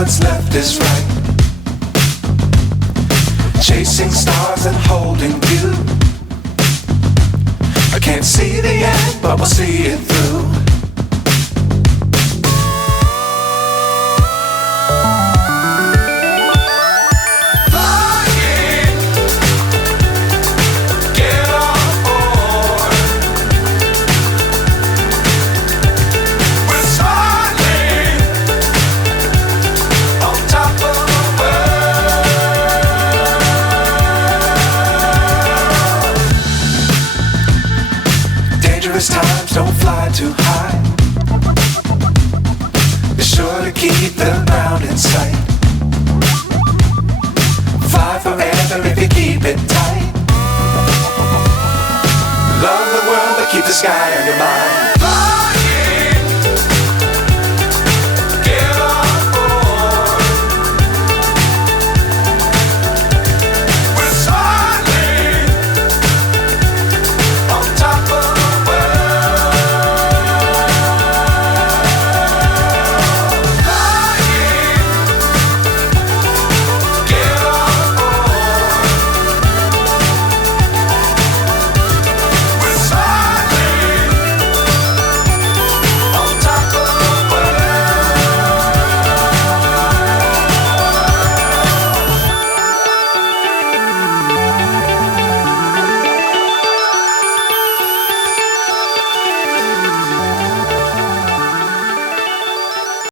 what's left is right. Chasing stars and holding you. I can't see the end, but we'll see it through. Times don't fly too high. Be sure to keep the ground in sight. Fly forever if you keep it tight. Love the world but keep the sky on your mind.